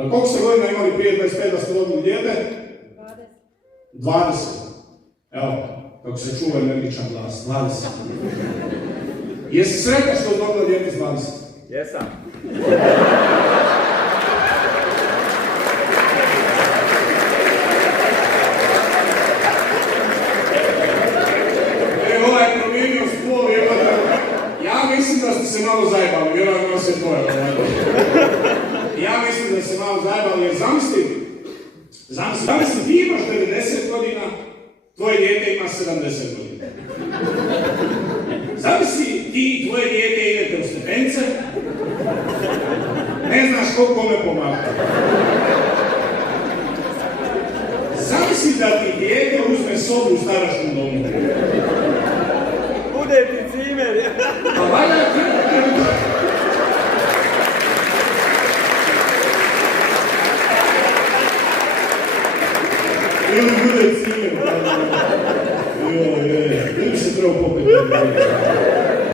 Koliko ste godina imali prije 25 da ste rodili dijete? 20. Evo, kako se čuva energičan glas, 20. Jesi sretan što je dobila dijete s 20? Jesam. Ovaj je promijenio spol, ja mislim da ste se malo zajebali, vjerojatno se dvoje. Ja mislim da se malo zajebali, jer zamisli, ti imaš 90 godina, tvoje dijete ima 70 godina. Zamisli, ti i tvoje dijete idete u stepence, ne znaš ko kome pomaga. Zamisli da ti dijete uzme sobu u staračkom domu. Bude ti cimer. Pa valjda ti... Ili bude cimer. Ili bi se trebao popeti.